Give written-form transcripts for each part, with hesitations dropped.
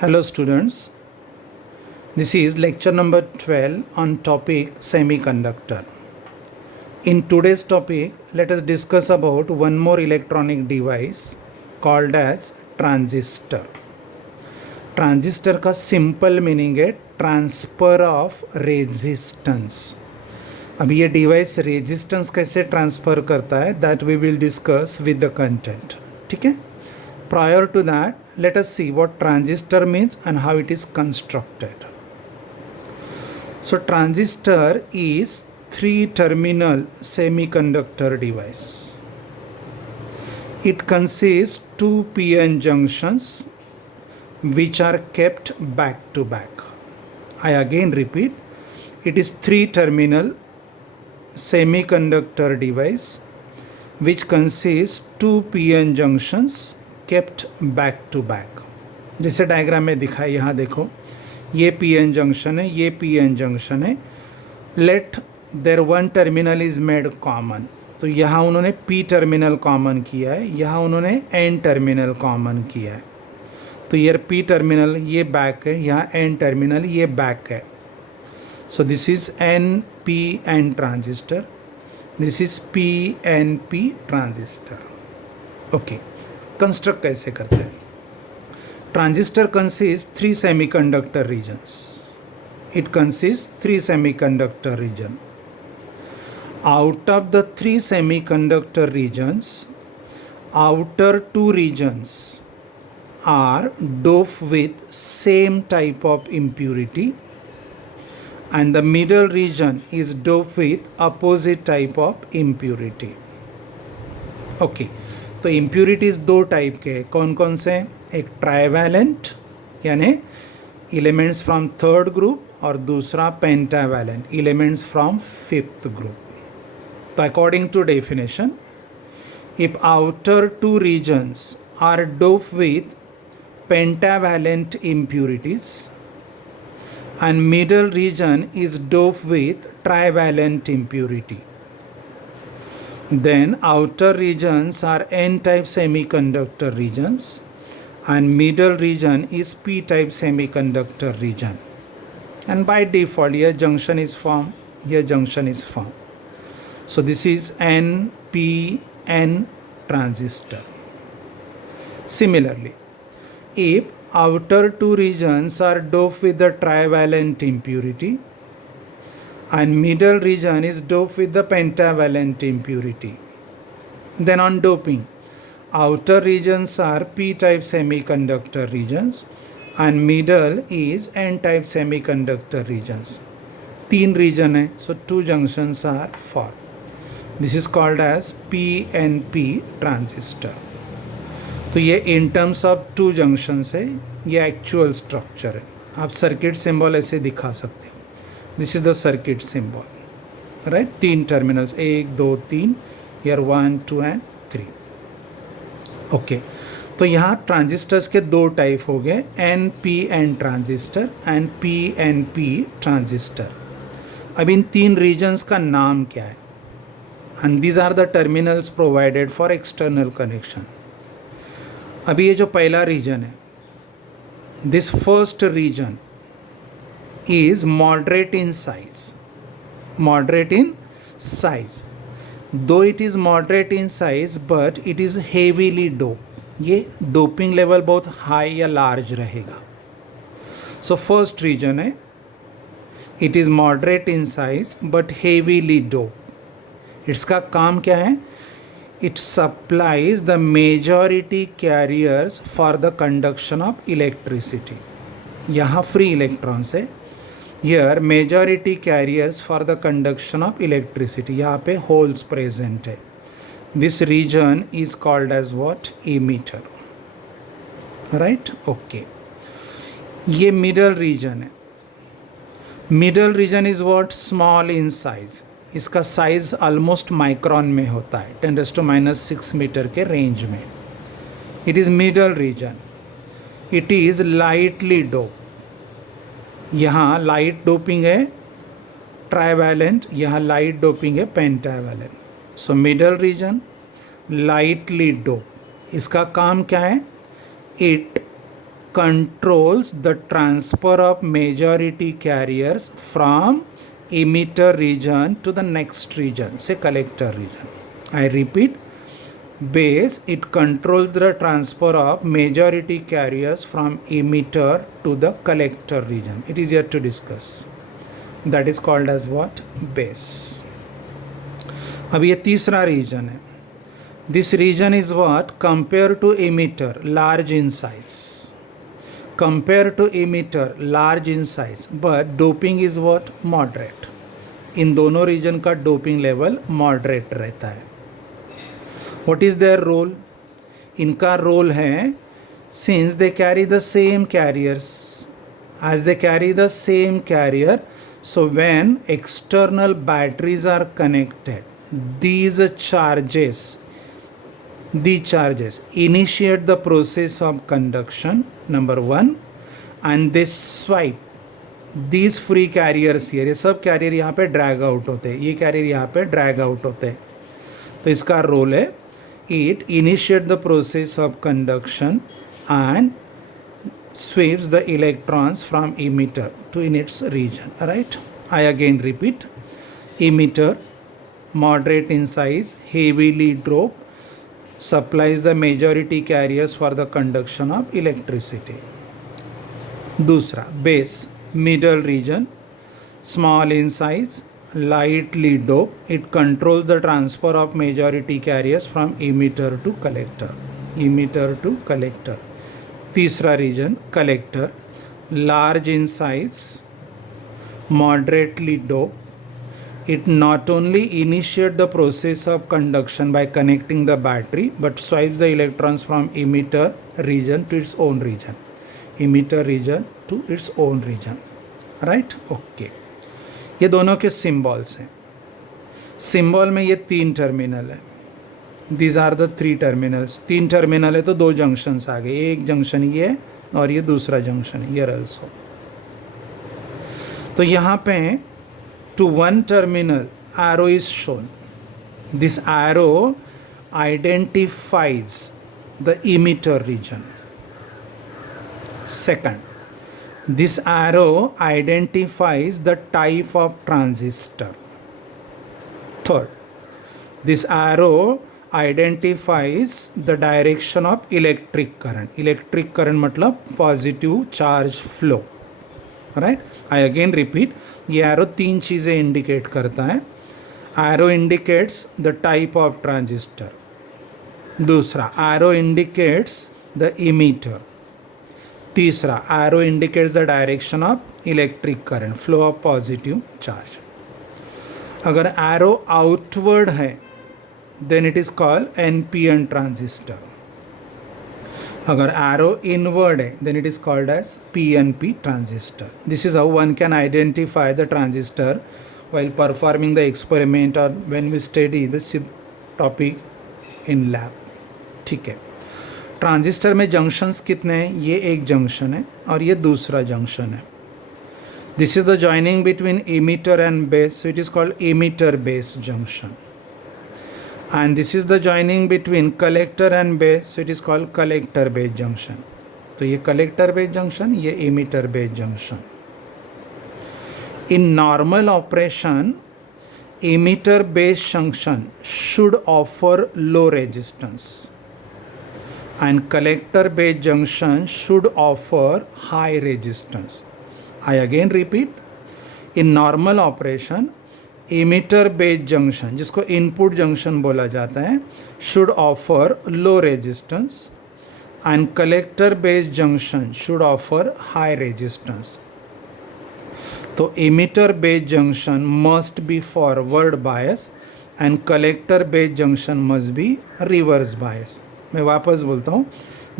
Hello students, this is lecture number 12 on topic semiconductor. In today's topic, let us discuss about one more electronic device called as transistor. Transistor का simple meaning है transfer of resistance. अभी ये device resistance कैसे transfer करता है that we will discuss with the content. ठीक है. Prior to that, let us see what transistor means and how it is constructed. So transistor is three-terminal semiconductor device. It consists two p-n junctions which are kept back to back. I again repeat, it is three-terminal semiconductor device which consists two p-n junctions kept back to back. जैसे diagram में दिखा है, यहाँ देखो, ये P N junction है, ये P N junction है. Let there one terminal is made common. तो यहाँ उन्होंने पी टर्मिनल कॉमन किया है, यहाँ उन्होंने एन टर्मिनल कॉमन किया है. तो ये पी टर्मिनल ये बैक है, यहाँ एन टर्मिनल ये बैक है. So this is N P N transistor, this is P N P transistor. Okay. Construct कैसे करते हैं. Transistor consist three semiconductor regions. It consist three semiconductor region. Out of the three semiconductor regions, outer two regions are doped with same type of impurity and the middle region is doped with opposite type of impurity. Okay. तो impurities दो type के कौन कौन से. एक trivalent यानी elements from third group और दूसरा pentavalent elements from fifth group. तो according to definition, if outer two regions are doped with pentavalent impurities and middle region is doped with trivalent impurity, then outer regions are n-type semiconductor regions and middle region is p-type semiconductor region. And by default here junction is formed, here junction is formed. So this is NPN transistor. Similarly, if outer two regions are doped with the trivalent impurity and middle region is doped with the pentavalent impurity, then on doping, outer regions are p-type semiconductor regions and middle is n-type semiconductor regions. तीन region है, so two junctions are formed. This is called as PNP transistor. तो ये in terms of two junctions है, ये actual structure है. आप circuit symbol ऐसे दिखा सकते हो. This is the circuit symbol, right. तीन टर्मिनल्स, 1 2 3, यार 1 2 एंड 3. ओके. तो यहाँ ट्रांजिस्टर्स के दो टाइप हो गए, N P N transistor and P N P transistor. अब इन तीन रीजन्स का नाम क्या है. And these are the terminals provided for external connection. अभी ये जो पहला रीजन है, this first region is moderate in size. Moderate in size. Though it is moderate in size, but it is heavily doped. ये doping level बहुत high या large रहेगा. So first region है, it is moderate in size but heavily doped. इसका काम क्या है. It supplies the majority carriers for the conduction of electricity. यहाँ free electrons है. Here majority carriers for the conduction of electricity. यहाँ पे holes present है. This region is called as what? Emitter. Right? Okay. ये middle region है. Middle region is what? Small in size. इसका size almost micron में होता है, 10⁻⁻⁶ metre के रेंज में. It is middle region. It is lightly doped. यहाँ light doping है ट्राइवैलेंट, यहाँ लाइट डोपिंग है pentavalent. So middle region lightly dope. इसका काम क्या है. It controls the transfer of majority carriers from emitter region to the next region, say collector region. I repeat, base, it controls the transfer of majority carriers from emitter to the collector region. It is yet to discuss. That is called as what? Base. अब ये तीसरा reason है. This region is what? Compared to emitter, large in size. Compared to emitter, large in size. But doping is what? Moderate. इन दोनों reason का doping level moderate रहता है. What is their role? इनका role है, since they carry the same carriers, as they carry the same carrier, so when external batteries are connected, these charges initiate the process of conduction, number one, and they swipe these free carriers here. ये सब career यहाँ पे drag out होते हैं, ये career यहाँ पे drag out होते हैं. तो इसका रोल है, it initiate the process of conduction and sweeps the electrons from emitter to in its region. Right? I again repeat, emitter, moderate in size, heavily doped, supplies the majority carriers for the conduction of electricity. दूसरा, base, middle region, small in size, lightly doped, it controls the transfer of majority carriers from emitter to collector. Emitter to collector. तीसरा region, collector, large in size, moderately doped, it not only initiates the process of conduction by connecting the battery, but swipes the electrons from emitter region to its own region. Emitter region to its own region. Right? Okay. ये दोनों के symbols हैं. Symbol में ये 3 terminal है. These are the 3 terminals. 3 terminal है तो 2 junctions आ गए. एक जंक्शन ये है और ये दूसरा जंक्शन है, हियर ऑल्सो. तो यहाँ पे to one terminal arrow is shown. This arrow identifies the emitter region. Second, this arrow identifies the type of transistor. Third, this arrow identifies the direction of electric current. Electric current मतलब positive charge flow. Right? I again repeat, ये arrow 3 चीज़ें indicate करता है. Arrow indicates the type of transistor. दूसरा, arrow indicates the emitter. तीसरा, arrow indicates the direction of electric current, flow of positive charge. अगर arrow outward है then it is called NPN transistor. अगर arrow inward है then it is called as PNP transistor. This is how one can identify the transistor while performing the experiment or when we study the topic in lab. ठीक है. Transistor में junctions कितने हैं? ये एक junction है और ये दूसरा जंक्शन है. This is the joining between emitter and base, so it is called emitter base junction. And this is the joining between collector and base, so it is called collector base junction. तो ये collector base junction, ये emitter base junction. In normal operation, emitter base junction should offer low resistance and collector base junction should offer high resistance. I again repeat, in normal operation, emitter base junction, जिसको input junction बोला जाता है, should offer low resistance and collector base junction should offer high resistance. तो emitter base junction must be forward bias and collector base junction must be reverse bias. मैं वापस बोलता हूँ,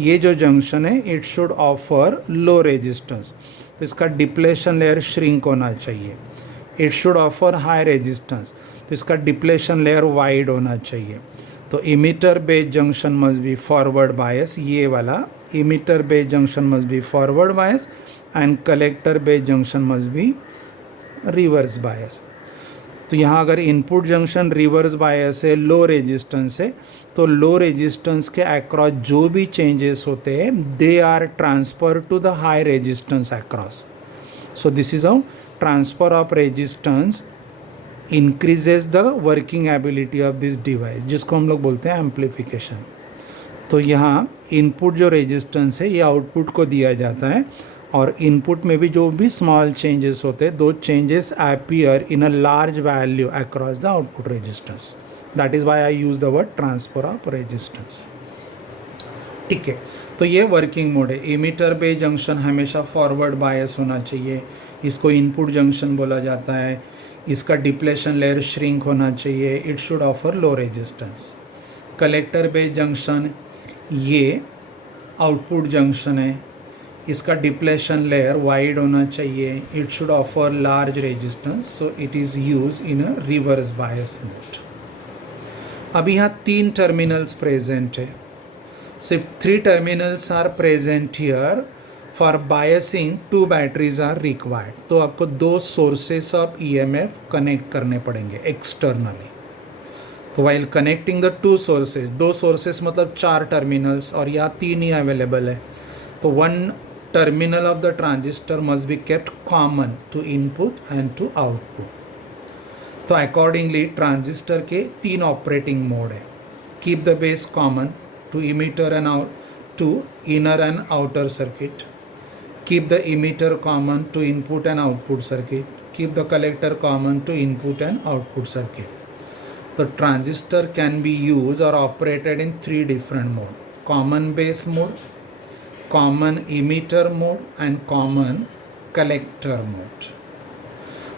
ये जो जंक्शन है it should offer low resistance, तो इसका डिप्लेशन लेयर श्रिंक होना चाहिए. It should offer high resistance, तो इसका डिप्लेशन लेयर वाइड होना चाहिए. तो emitter base junction must be forward बायस, ये वाला emitter base junction must be forward bias and collector base junction must be reverse बायस. तो यहाँ अगर इनपुट जंक्शन रिवर्स बायस है, लो रेजिस्टेंस है, तो लो रेजिस्टेंस के अक्रॉस जो भी चेंजेस होते हैं they are transfer to the high resistance across. So this is how transfer of resistance increases the working ability of this device, जिसको हम लोग बोलते हैं एम्पलीफिकेशन. तो यहाँ इनपुट जो रेजिस्टेंस है ये आउटपुट को दिया जाता है, और इनपुट में भी जो भी स्मॉल चेंजेस होते हैं दो changes appear in a large value across the output resistance. That is why I use the word transfer of resistance. ठीक है, तो ये वर्किंग मोड है. इमीटर पे जंक्शन हमेशा फॉरवर्ड बायस होना चाहिए, इसको इनपुट जंक्शन बोला जाता है. इसका डिप्लेशन लेयर श्रिंक होना चाहिए, it should offer low resistance. Collector base junction ये आउटपुट जंक्शन है, इसका डिप्लेशन लेयर वाइड होना चाहिए, it should offer large resistance, so it is use in a reverse bias mode. अब यहाँ 3 टर्मिनल्स प्रेजेंट है. सिर्फ 3 terminals are present here. For biasing 2 batteries are required. तो आपको 2 सोर्सेस ऑफ EMF कनेक्ट करने पड़ेंगे एक्सटर्नली. तो while connecting the 2 sources, 2 sources मतलब 4 टर्मिनल्स, और यहाँ 3 ही अवेलेबल है. तो 1 terminal of the transistor must be kept common to input and to output. तो accordingly transistor के 3 operating mode है. Keep the base common to emitter and out to inner and outer circuit. Keep the emitter common to input and output circuit. Keep the collector common to input and output circuit. The transistor can be used or operated in 3 different modes: common base mode, common emitter mode and common collector mode.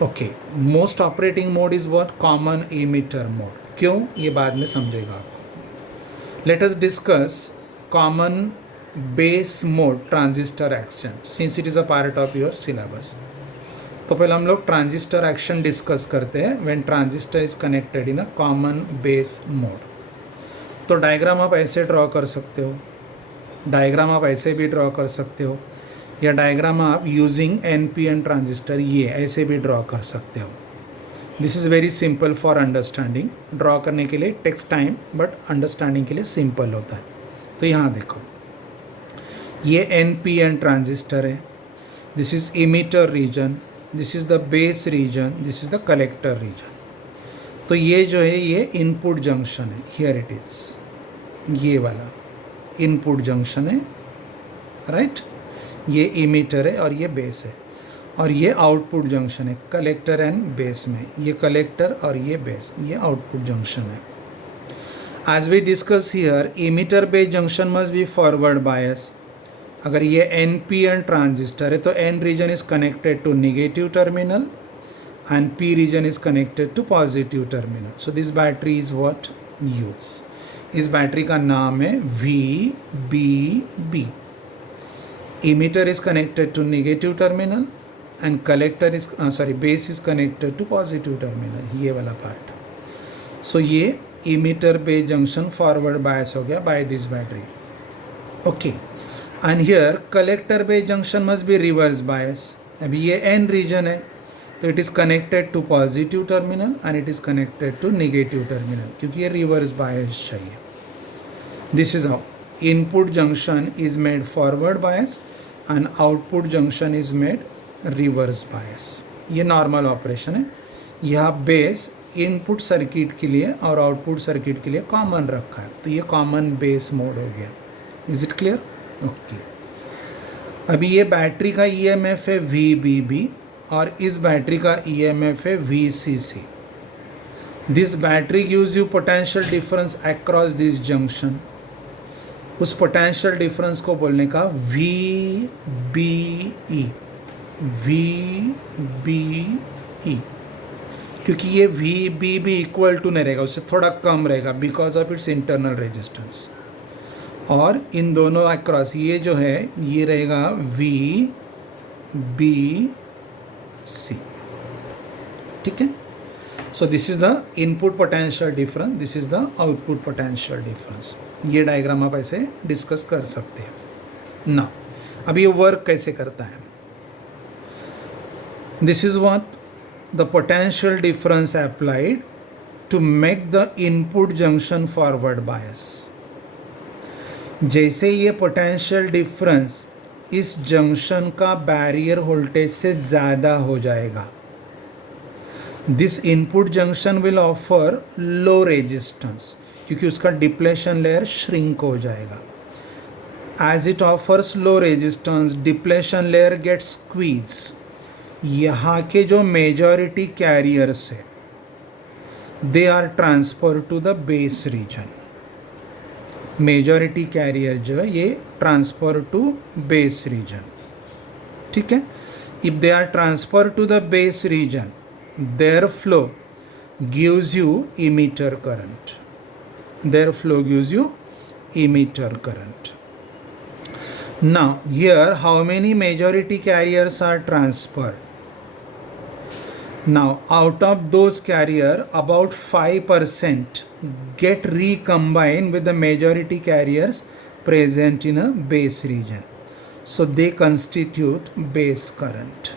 Okay, most operating mode is what? Common emitter mode. क्यों? ये बाद में समझेगा आपको. Let us discuss common base mode transistor action since it is a part of your syllabus. तो पहले हम लोग ट्रांजिस्टर एक्शन डिस्कस करते हैं when transistor is connected in a common base mode. तो डायग्राम आप ऐसे ड्रॉ कर सकते हो, डायग्राम आप ऐसे भी ड्रॉ कर सकते हो, या डायग्राम आप यूजिंग NPN ट्रांजिस्टर ये ऐसे भी ड्रॉ कर सकते हो. This is very simple for understanding. Draw करने के लिए टेक्स टाइम, बट अंडरस्टैंडिंग के लिए सिंपल होता है. तो यहाँ देखो, ये NPN ट्रांजिस्टर है, this is emitter region, this is the base region, this is the collector region. तो ये जो है ये इनपुट जंक्शन है, हियर इट इज़, ये वाला इनपुट जंक्शन है, राइट. ये इमीटर है और ये बेस है, और ये आउटपुट जंक्शन है कलेक्टर एंड बेस में. ये कलेक्टर और ये बेस, ये आउटपुट जंक्शन है. As we discuss here, emitter base junction must be forward bias. अगर ये NPN ट्रांजिस्टर है तो N region is connected to negative terminal and P region is connected to positive terminal. So this battery is what use. इस battery का नाम है VBB. Emitter is connected to negative terminal and collector is base is connected to positive terminal, ये वाला part. So ये emitter base junction forward bias हो गया by this battery. Okay, and here collector base junction must be reverse bias. अभी ये N region है तो it is connected to positive terminal and it is connected to negative terminal, क्योंकि ये reverse bias चाहिए. This is how input junction is made forward bias and output junction is made reverse bias. ये normal operation है. यह base input circuit के लिए और output circuit के लिए कॉमन रखा है, तो ये कॉमन बेस मोड हो गया. Is it clear? ओके. अभी ये बैटरी का EMF है VBB और इस बैटरी का EMF है VCC. This battery gives you potential difference across this junction. उस पोटेंशियल डिफरेंस को बोलने का VBE. क्योंकि ये VBB इक्वल टू नहीं रहेगा, उससे थोड़ा कम रहेगा because of its internal resistance. और इन दोनों अक्रॉस ये जो है ये रहेगा VBC. ठीक है. So this is the input potential difference, this is the output potential difference. ये डायग्राम आप ऐसे डिस्कस कर सकते हैं ना. अब ये वर्क कैसे करता है, this is what the potential difference applied to make the input junction forward bias. जैसे ये पोटेंशियल डिफरेंस इस जंक्शन का बैरियर वोल्टेज से ज़्यादा हो जाएगा, this input junction will offer low resistance, क्योंकि उसका डिप्लेशन लेयर श्रिंक हो जाएगा. As it offers low resistance, depletion layer get squeeze. यहाँ के जो मेजॉरिटी कैरियर्स है they are transfer to the base region. Majority carrier जो है ये ट्रांसफर टू बेस रीजन. ठीक है. If they are transfer to the base reason, their flow gives you emitter current. Their flow gives you emitter current. Now here how many majority carriers are transferred? Now out of those carrier, about 5% get recombined with the majority carriers present in a base region. So they constitute base current.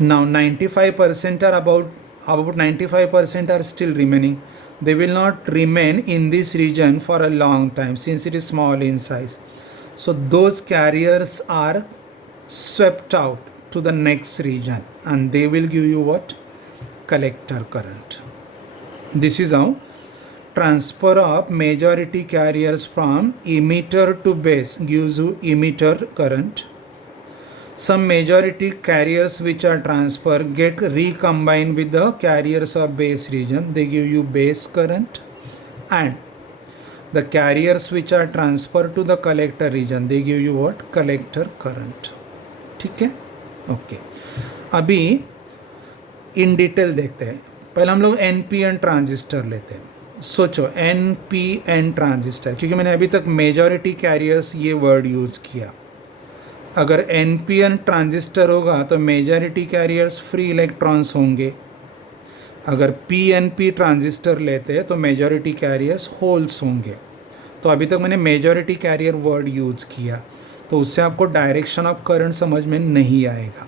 Now 95% are about 95% are still remaining. They will not remain in this region for a long time since it is small in size. So those carriers are swept out to the next region and they will give you what? Collector current. This is how transfer of majority carriers from emitter to base gives you emitter current. Some majority carriers which are transferred get recombined with the carriers of base region. They give you base current. And the carriers which are transferred to the collector region, they give you what? Collector current. ठीक है. Okay. अभी in detail देखते हैं. पहले हम लोग NPN transistor लेते हैं. सोचो NPN ट्रांजिस्टर, क्योंकि मैंने अभी तक मेजॉरिटी कैरियर्स ये वर्ड यूज़ किया. अगर NPN ट्रांजिस्टर होगा तो मेजॉरिटी कैरियर्स फ्री इलेक्ट्रॉन्स होंगे. अगर PNP ट्रांजिस्टर लेते हैं तो मेजॉरिटी कैरियर्स होल्स होंगे. तो अभी तक मैंने मेजॉरिटी कैरियर वर्ड यूज़ किया, तो उससे आपको डायरेक्शन ऑफ करंट समझ में नहीं आएगा.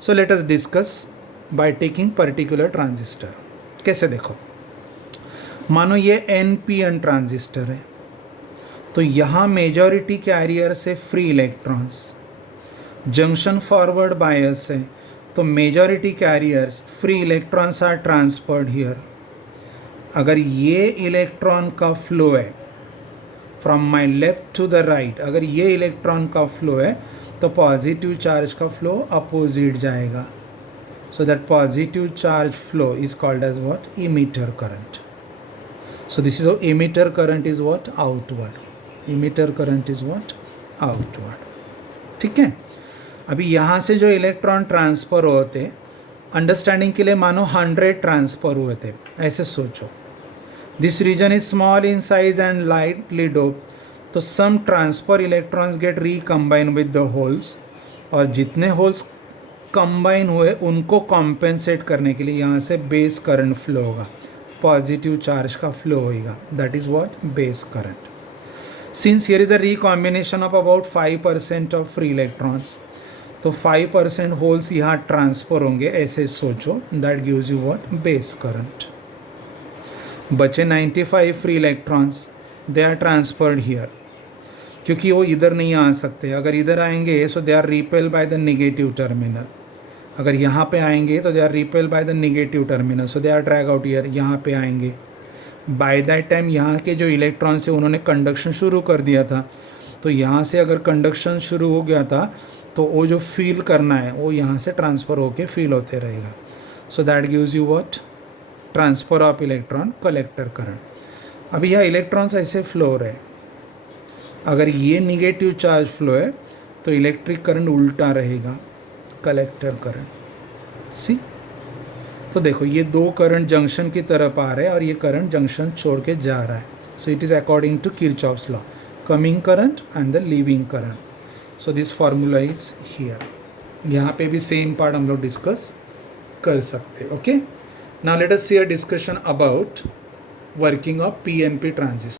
So let us discuss by taking particular transistor. कैसे देखो, मानो ये NPN ट्रांजिस्टर है, तो यहाँ मेजॉरिटी कैरियर से free electrons, junction forward bias है तो majority carriers free electrons are transferred here. अगर ये इलेक्ट्रॉन का फ्लो है from my left to the right, अगर ये इलेक्ट्रॉन का फ्लो है तो पॉजिटिव चार्ज का फ्लो अपोजिट जाएगा. So that positive charge flow is called as what? Emitter current. So this is emitter current is what? Outward. Emitter current is what? Outward. ठीक है. अभी यहाँ से जो इलेक्ट्रॉन ट्रांसफ़र होते, अंडरस्टैंडिंग के लिए मानो 100 ट्रांसफ़र हुए थे, ऐसे सोचो. This region is small in size and lightly dope, तो some transfer electrons get recombine with the holes, और जितने होल्स कंबाइन हुए उनको कॉम्पेंसेट करने के लिए यहाँ से बेस करंट फ्लो होगा, पॉजिटिव चार्ज का फ्लो होगा. That is what? Base current. Since here is a recombination of about 5% of free electrons, तो 5% होल्स यहाँ ट्रांसफ़र होंगे, ऐसे सोचो. That gives you what? Base current. बचे 95 free electrons, they are transferred here, क्योंकि वो इधर नहीं आ सकते. अगर इधर आएंगे so they are repel by the negative terminal. अगर यहाँ पे आएंगे तो they are repel by the negative terminal, so they are drag out here. यहाँ पे आएंगे, बाय दैट टाइम यहाँ के जो इलेक्ट्रॉन्स है उन्होंने कंडक्शन शुरू कर दिया था, तो यहाँ से अगर कंडक्शन शुरू हो गया था तो वो जो फील करना है वो यहाँ से ट्रांसफ़र होके फील होते रहेगा. So that gives you what? Transfer of electron, collector current. अभी यह इलेक्ट्रॉन्स ऐसे फ्लो हो रहे हैं. अगर ये निगेटिव चार्ज फ्लो है तो इलेक्ट्रिक करंट उल्टा रहेगा, कलेक्टर करंट. सी, तो देखो ये दो करंट जंक्शन की तरफ आ रहे हैं और ये करंट जंक्शन छोड़ के जा रहा है. So it is according to Kirchhoff's law, coming current and the leaving current. So this formula is here. यहाँ पे भी सेम पार्ट हम लोग डिस्कस कर सकते. Okay, now let us see a discussion about working of PNP transistor.